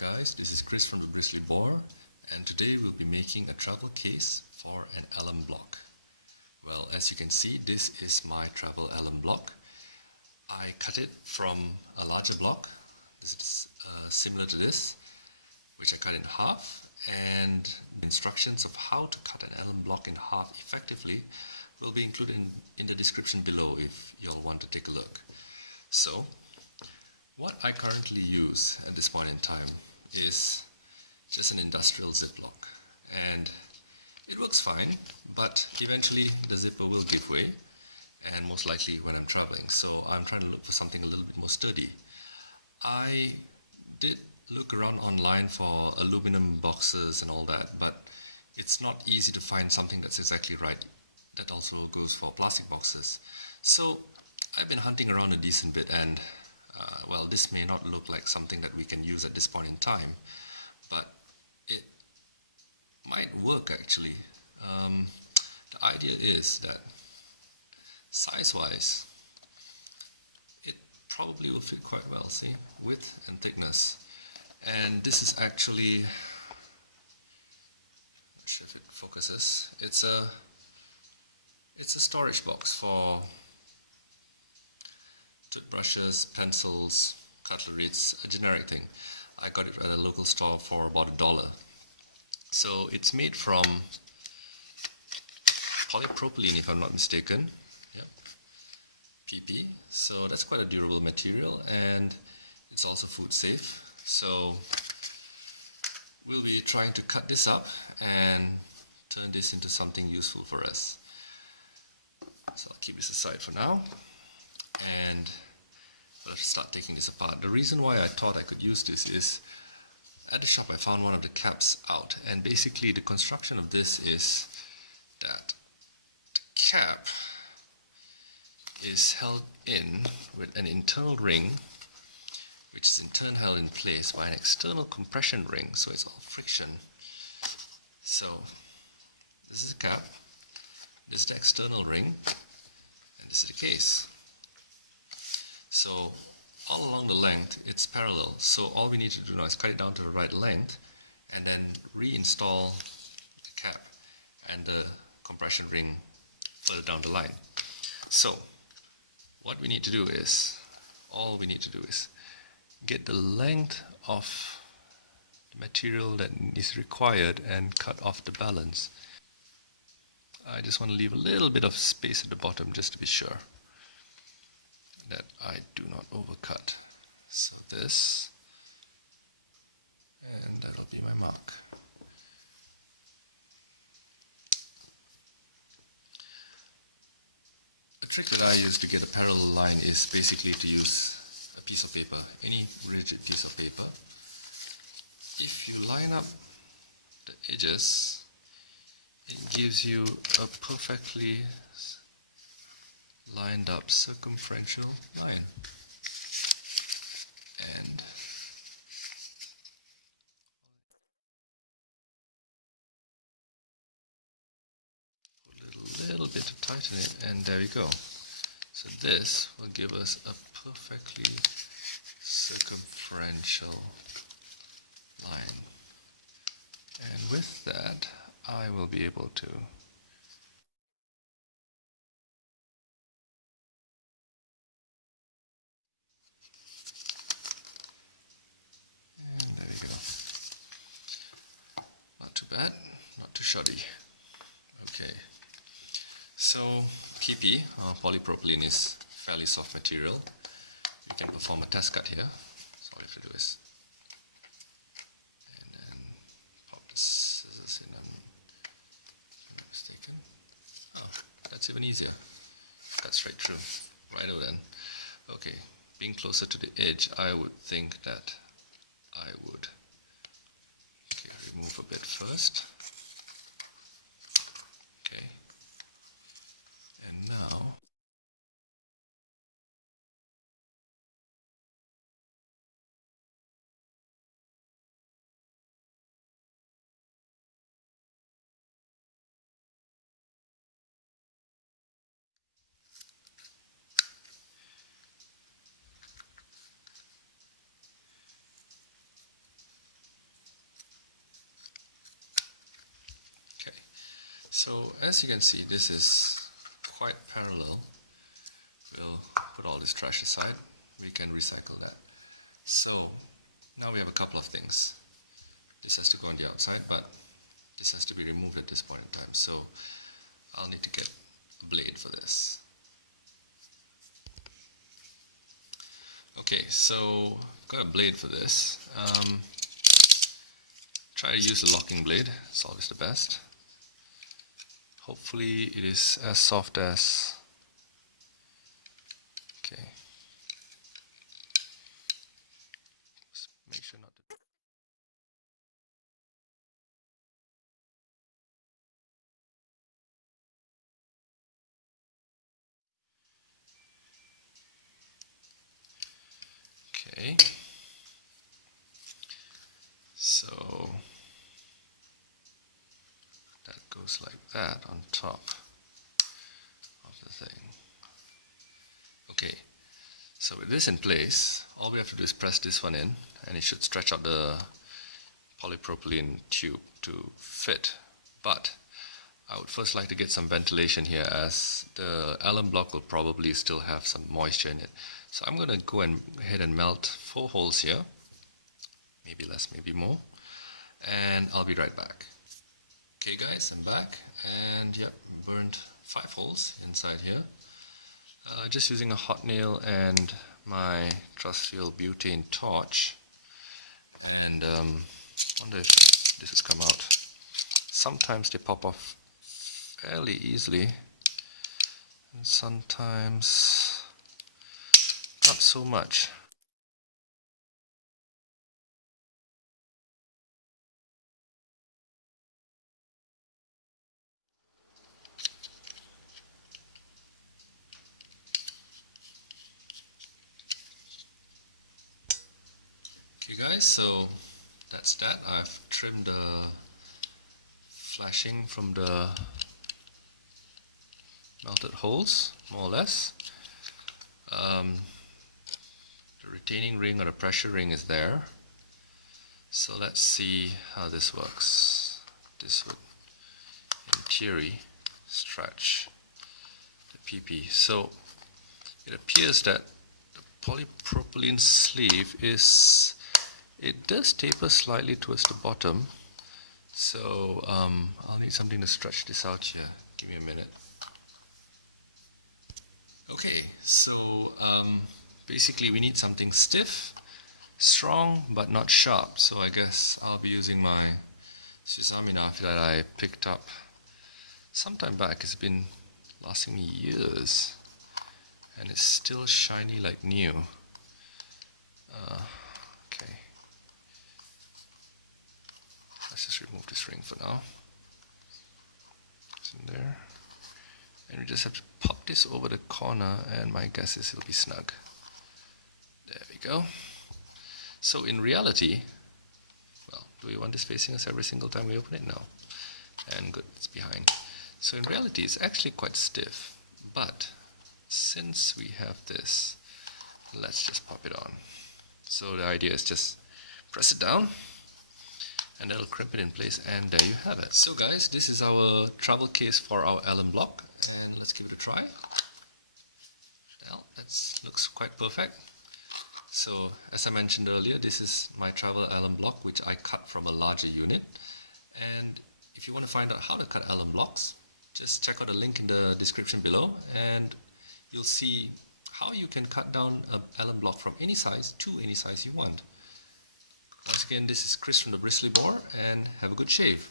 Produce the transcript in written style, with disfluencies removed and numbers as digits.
Hi guys, this is Chris from the Bristly Boar, and today we'll be making a travel case for an alum block. Well, as you can see, this is my travel alum block. I cut it from a larger block. This is similar to this, which I cut in half, and instructions of how to cut an alum block in half effectively will be included in the description below if you'll want to take a look. So, what I currently use at this point in time is just an industrial Ziploc, and it works fine, but eventually the zipper will give way, and most likely when I'm traveling, so I'm trying to look for something a little bit more sturdy. I did look around online for aluminum boxes and all that, but it's not easy to find something that's exactly right. That also goes for plastic boxes. So I've been hunting around a decent bit, and well, this may not look like something that we can use at this point in time, but it might work actually. The idea is that size-wise, it probably will fit quite well, see, width and thickness. And this is actually, not sure if it focuses, it's a storage box for toothbrushes, pencils, cutlery. It's a generic thing. I got it at a local store for about $1. So it's made from polypropylene, if I'm not mistaken. Yep. PP. So that's quite a durable material, and it's also food safe. So we'll be trying to cut this up and turn this into something useful for us. So I'll keep this aside for now, and we'll start taking this apart. The reason why I thought I could use this is at the shop I found one of the caps out, and basically the construction of this is that the cap is held in with an internal ring, which is in turn held in place by an external compression ring, so it's all friction. So this is the cap, this is the external ring, and this is the case. So all along the length it's parallel, so all we need to do now is cut it down to the right length and then reinstall the cap and the compression ring further down the line. So what we need to do is, get the length of the material that is required and cut off the balance. I just want to leave a little bit of space at the bottom just to be sure that I do not overcut. So this, and that'll be my mark. The trick that I use to get a parallel line is basically to use a piece of paper, any rigid piece of paper. If you line up the edges, it gives you a perfectly lined up circumferential line, and put a little bit to tighten it, and there we go. So this will give us a perfectly circumferential line, and with that I will be able to not too shoddy. Okay, so PP, polypropylene, is fairly soft material. You can perform a test cut here. So all you have to do is, and then pop the scissors in. I'm not mistaken. Oh, that's even easier. Cut straight through. Righto then. Okay, being closer to the edge, I would think that I would remove a bit first. Okay, and now So as you can see, this is quite parallel. We'll put all this trash aside. We can recycle that. So now we have a couple of things. This has to go on the outside, but this has to be removed at this point in time. So I'll need to get a blade for this. Okay, so I've got a blade for this. Try to use a locking blade, it's always the best. Hopefully it is as soft as, okay. Just make sure not to. Okay. So that goes like that on top of the thing. Okay, so with this in place, all we have to do is press this one in and it should stretch out the polypropylene tube to fit. But I would first like to get some ventilation here, as the alum block will probably still have some moisture in it. So I'm going to go ahead and melt 4 holes here, maybe less, maybe more, and I'll be right back. Okay guys, I'm back, and yep, burned 5 holes inside here. Just using a hot nail and my Trustfield butane torch, and wonder if this has come out. Sometimes they pop off fairly easily, and sometimes not so much. Okay guys, so that's that. I've trimmed the flashing from the melted holes, more or less. The retaining ring or the pressure ring is there. So let's see how this works. This would, in theory, stretch the PP. So it appears that the polypropylene sleeve it does taper slightly towards the bottom. So I'll need something to stretch this out here. Give me a minute. Okay, so basically we need something stiff, strong, but not sharp. So I guess I'll be using my sesame knife that I picked up some time back. It's been lasting me years, and it's still shiny like new. Okay, let's just remove this ring for now. It's in there. And we just have to pop this over the corner, and my guess is it'll be snug. There we go. So in reality, well, do we want this facing us every single time we open it? No. And good, it's behind. So in reality, it's actually quite stiff. But since we have this, let's just pop it on. So the idea is just press it down, and that'll crimp it in place, and there you have it. So guys, this is our travel case for our alum block, and let's give it a try. Well, that looks quite perfect. So as I mentioned earlier, this is my travel alum block, which I cut from a larger unit. And if you want to find out how to cut alum blocks, just check out the link in the description below, and you'll see how you can cut down an alum block from any size to any size you want. Once again, this is Chris from the Bristly Boar, and have a good shave.